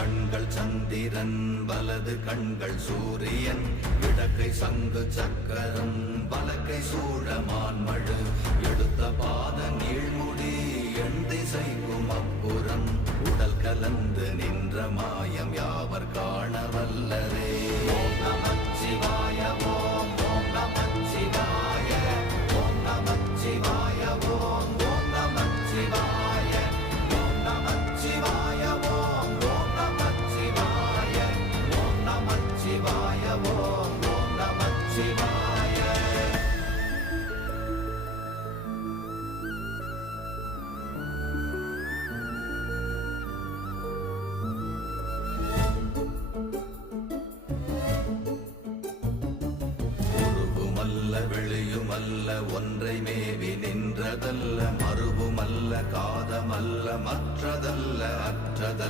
கண்கள் சந்திரன் வலது கண்கள் சூரியன் இடக்கை சங்கு சக்கரம் வலக்கை சூழமான்மழு எடுத்த பாத நீழ்முடி எண் திசைக்கும் அப்புறம் உடல் கலந்து நின்ற மாயம் யாவர் காண வல்லரே. ஓம் நமச்சிவாய ஓம் ஓம் நமச்சிவாய ஓம் நமச்சிவாய ஓம் ஓம் நமச்சிவாய ஓம் நமச்சிவாய ஓம் ஓம் நமச்சிவாய ஓம் நமச்சிவாய ஓம் ஓம் நமச்சிவாய. வெளியுமல்ல ஒன்றை மேவி நின்றதல்ல மறுவுமல்ல காதமல்ல மற்றதல்ல அற்றதல்ல